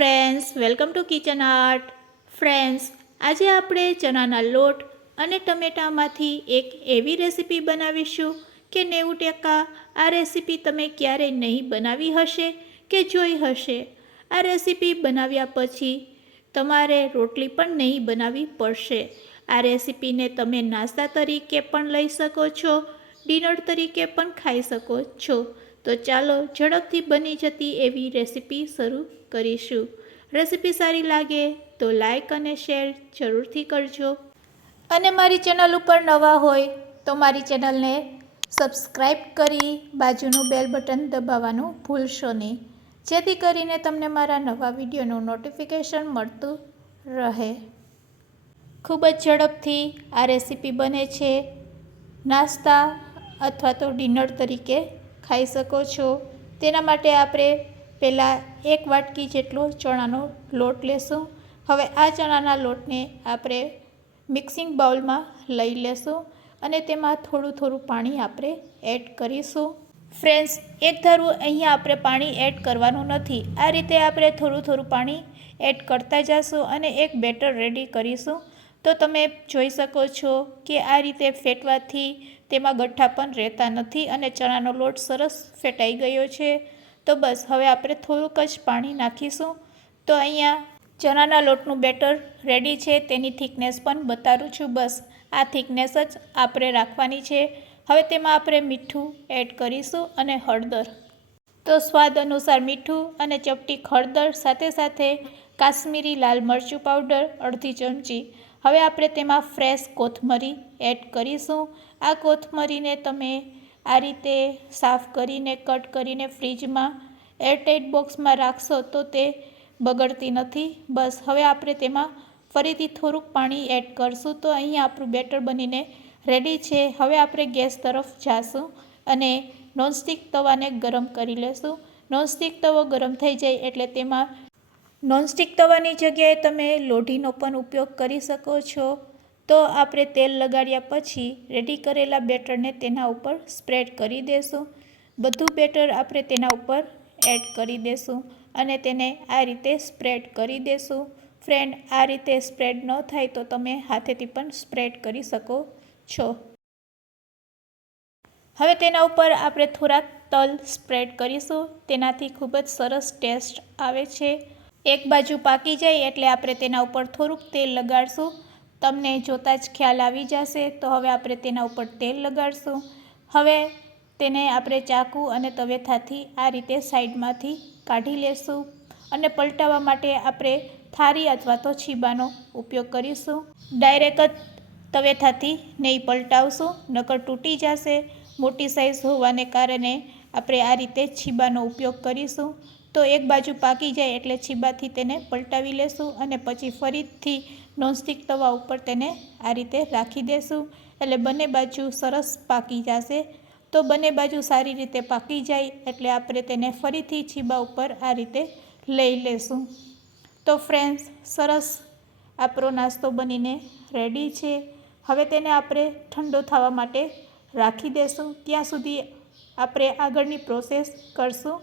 Friends, welcome to kitchen art. Friends, આજે આપણે ચણાના લોટ અને ટમેટામાંથી એક એવી રેસીપી બનાવીશું કે 90% આ રેસીપી તમે ક્યારેય નહીં બનાવી હશે કે જોઈ હશે. આ રેસીપી બનાવ્યા પછી તમારે રોટલી પણ નહીં બનાવવી પડશે. આ રેસીપીને તમે નાસ્તા તરીકે પણ લઈ શકો છો, ડિનર તરીકે પણ ખાઈ શકો છો. તો ચાલો ઝડપથી બની જતી એવી રેસીપી શરૂ કરીશું. રેસીપી સારી લાગે તો લાઈક અને શેર જરૂરથી કરજો. અને મારી ચેનલ ઉપર નવા હોય તો મારી ચેનલને સબસ્ક્રાઈબ કરી બાજુનું બેલ બટન દબાવવાનું ભૂલશો નહીં, જેથી કરીને તમને મારા નવા વિડીયોનું નોટિફિકેશન મળતું રહે. ખૂબ જ ઝડપથી આ રેસીપી બને છે. નાસ્તા અથવા તો ડિનર તરીકે ખાઈ શકો છો. તેના માટે આપણે પહેલાં 1 વાટકી જેટલો ચણાનો લોટ લેશું. હવે આ ચણાના લોટને આપણે મિક્સિંગ બાઉલમાં લઈ લેશું અને તેમાં થોડું થોડું પાણી આપણે એડ કરીશું. ફ્રેન્ડ્સ, એક ધારું અહીંયા આપણે પાણી એડ કરવાનું નથી. આ રીતે આપણે થોડું થોડું પાણી એડ કરતા જઈશું અને એક બેટર રેડી કરીશું. તો તમે જોઈ શકો છો કે આ રીતે ફેટવાથી તેમાં ગઠ્ઠા પણ રહેતા નથી અને ચણાનો લોટ સરસ ફેટાઈ ગયો છે. તો બસ હવે આપણે થોડુંક જ પાણી નાખીશું. તો અહીંયા ચણાના લોટનું બેટર રેડી છે, તેની થિકનેસ પણ બતાવું છું. બસ આ થિકનેસ જ આપણે રાખવાની છે. હવે તેમાં આપણે મીઠું એડ કરીશું અને હળદર. તો સ્વાદ અનુસાર મીઠું અને ચપટી હળદર, સાથે સાથે કાશ્મીરી લાલ મરચું પાવડર અડધી ચમચી. હવે આપણે તેમાં ફ્રેશ કોથમરી એડ કરીશું. આ કોથમરીને તમે આ રીતે સાફ કરીને કટ કરીને ફ્રીજમાં એરટાઇટ બોક્સમાં રાખશો તો તે બગડતી નથી. બસ હવે આપણે તેમાં ફરીથી થોડુંક પાણી એડ કરશું. તો અહીંયા આપણું બેટર બનીને રેડી છે. હવે આપણે ગેસ તરફ જાશું અને નોનસ્ટિક તવાને ગરમ કરી લેશું. નોનસ્ટિક તવો ગરમ થઈ જાય એટલે તેમાં નોનસ્ટિક તવાની જગ્યાએ તમે લોઢીનો પણ ઉપયોગ કરી શકો છો. તો આપણે તેલ લગાડ્યા પછી રેડી કરેલા બેટરને તેના ઉપર સ્પ્રેડ કરી દેશું. બધું બેટર આપણે તેના ઉપર એડ કરી દેશું અને તેને આ રીતે સ્પ્રેડ કરી દેશું. ફ્રેન્ડ, આ રીતે સ્પ્રેડ ન થાય તો તમે હાથેથી પણ સ્પ્રેડ કરી શકો છો. હવે તેના ઉપર આપણે થોડાક તલ સ્પ્રેડ કરીશું. તેનાથી ખૂબ જ સરસ ટેસ્ટ આવે છે. એક બાજુ પાકી જાય એટલે આપણે તેના ઉપર થોડુંક તેલ લગાડશું. તમને જોતાં જ ખ્યાલ આવી જશે. તો હવે આપણે તેના ઉપર તેલ લગાડશું. હવે તેને આપણે ચાકુ અને તવેથાથી આ રીતે સાઈડમાંથી કાઢી લેશું અને પલટાવવા માટે આપણે થાળી અથવા તો છીબાનો ઉપયોગ કરીશું. ડાયરેક્ટ જ તવેથાથી નહીં પલટાવશું, નકર તૂટી જશે. મોટી સાઇઝ હોવાને કારણે આપણે આ રીતે છીબાનો ઉપયોગ કરીશું. તો એક બાજુ પાકી જાય એટલે છીબાથી તેને પલટાવી લેશું અને પછી ફરીથી નોનસ્ટિક તવા ઉપર તેને આ રીતે રાખી દેશું. એટલે બંને બાજુ સરસ પાકી જશે. તો બંને બાજુ સારી રીતે પાકી જાય એટલે આપણે તેને ફરીથી છીબા ઉપર આ રીતે લઈ લેશું. તો ફ્રેન્ડ્સ, સરસ આપણો નાસ્તો બનીને રેડી છે. હવે તેને આપણે ઠંડો થવા માટે રાખી દેશું. ત્યાં સુધી આપણે આગળની પ્રોસેસ કરશું.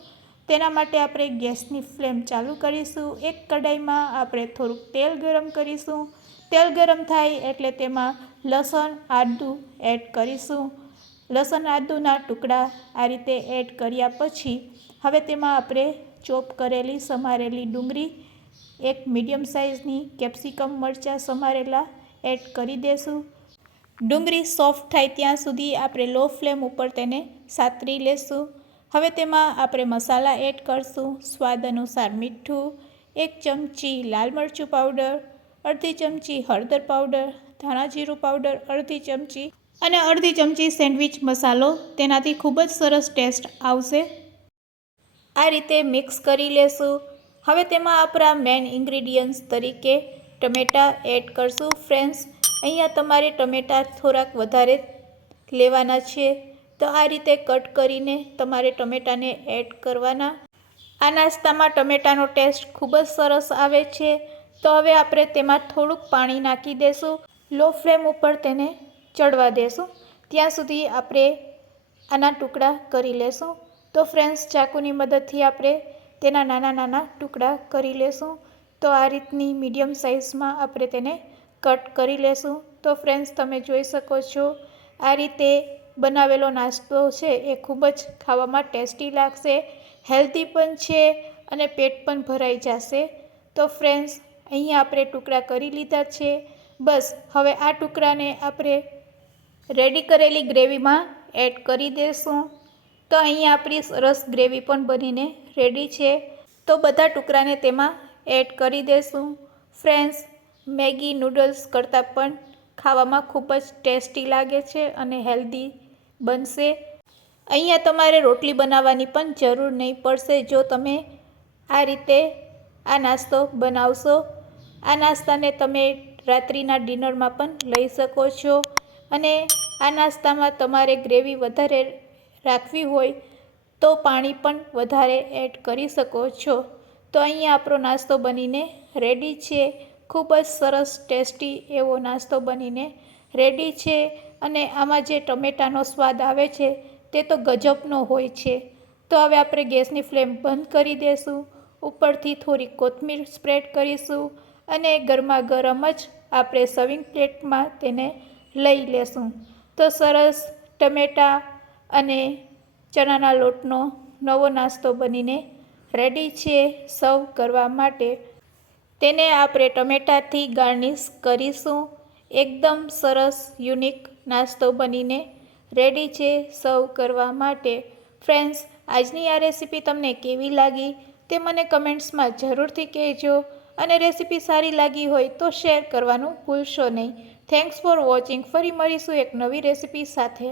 તેના માટે આપણે ગેસની ફ્લેમ ચાલુ કરીશું. એક કઢાઈમાં આપણે થોડુંક તેલ ગરમ કરીશું. તેલ ગરમ થાય એટલે તેમાં લસણ આદું એડ કરીશું. લસણ આદુના ટુકડા આ રીતે એડ કર્યા પછી હવે તેમાં આપણે ચોપ કરેલી સમારેલી ડુંગળી, એક મીડિયમ સાઇઝની કેપ્સિકમ મરચાં સમારેલા એડ કરી દેશું. ડુંગળી સોફ્ટ થાય ત્યાં સુધી આપણે લો ફ્લેમ ઉપર તેને સાતરી લેશું. હવે તેમાં આપણે મસાલા એડ કરશું. સ્વાદ અનુસાર મીઠું, 1 ચમચી લાલ મરચું પાવડર, અડધી ચમચી હળદર પાવડર, ધાણા જીરું પાવડર અડધી ચમચી અને અડધી ચમચી સેન્ડવિચ મસાલો. તેનાથી ખૂબ જ સરસ ટેસ્ટ આવશે. આ રીતે મિક્સ કરી લેશું. હવે તેમાં આપણા મેઇન ઇન્ગ્રીડિયન્ટ્સ તરીકે ટમેટાં એડ કરશું. ફ્રેન્ડ્સ, અહીંયા તમારે ટમેટાં થોડાક વધારે લેવાના છે. તો આ રીતે કટ કરીને તમારે ટમેટાને એડ કરવાના. આ નાસ્તામાં ટમેટાનો ટેસ્ટ ખૂબ જ સરસ આવે છે. તો હવે આપણે તેમાં થોડુંક પાણી નાખી દેશું. લો ફ્લેમ ઉપર તેને ચડવા દેશું. ત્યાં સુધી આપણે આના ટુકડા કરી લેશું. તો ફ્રેન્ડ્સ, ચાકુની મદદથી આપણે તેના નાના નાના ટુકડા કરી લેશું. તો આ રીતની મીડિયમ સાઇઝમાં આપણે તેને કટ કરી લેશું. તો ફ્રેન્ડ્સ, તમે જોઈ શકો છો આ રીતે બનાવેલો નાસ્તો છે એ ખૂબ જ ખાવામાં ટેસ્ટી લાગશે, હેલ્ધી પણ છે અને પેટ પણ ભરાઈ જશે. તો ફ્રેન્ડ્સ, અહીંયા આપણે ટુકડા કરી લીધા છે. બસ હવે આ ટુકડાને આપણે રેડી કરેલી ગ્રેવીમાં એડ કરી દઈશું. તો અહીંયા આપણી સરસ ગ્રેવી પણ બનીને રેડી છે. તો બધા ટુકડાને તેમાં એડ કરી દઈશું. ફ્રેન્ડ્સ, મેગી નૂડલ્સ કરતાં પણ ખાવામાં ખૂબ જ ટેસ્ટી લાગે છે અને હેલ્ધી બનશે. અહીંયા તમારે રોટલી બનાવવાની પણ જરૂર નહીં પડશે જો તમે આ રીતે આ નાસ્તો બનાવશો. આ નાસ્તાને તમે રાત્રિના ડિનરમાં પણ લઈ શકો છો અને આ નાસ્તામાં તમારે ગ્રેવી વધારે રાખવી હોય તો પાણી પણ વધારે એડ કરી શકો છો. તો અહીંયા આપણો નાસ્તો બનીને રેડી છે. ખૂબ જ સરસ ટેસ્ટી એવો નાસ્તો બનીને રેડી છે અને આમાં જે ટમેટાનો સ્વાદ આવે છે તે તો ગજબનો હોય છે. તો હવે આપણે ગેસની ફ્લેમ બંધ કરી દઈશું. ઉપરથી થોડી કોથમીર સ્પ્રેડ કરીશું અને ગરમા ગરમ જ આપણે સર્વિંગ પ્લેટમાં તેને લઈ લેશું. તો સરસ ટમેટા અને ચણાના લોટનો નવો નાસ્તો બનીને રેડી છે સર્વ કરવા માટે. તેને આપણે ટમેટાથી ગાર્નિશ કરીશું. એકદમ સરસ યુનિક નાસ્તો બનીને રેડી છે સર્વ કરવા માટે. ફ્રેન્ડ્સ, આજની આ રેસીપી તમને કેવી લાગી તે મને કમેન્ટ્સમાં જરૂરથી કહેજો અને રેસીપી સારી લાગી હોય તો શેર કરવાનું ભૂલશો નહીં. Thanks for watching. ફરી મળીશું એક નવી રેસીપી સાથે.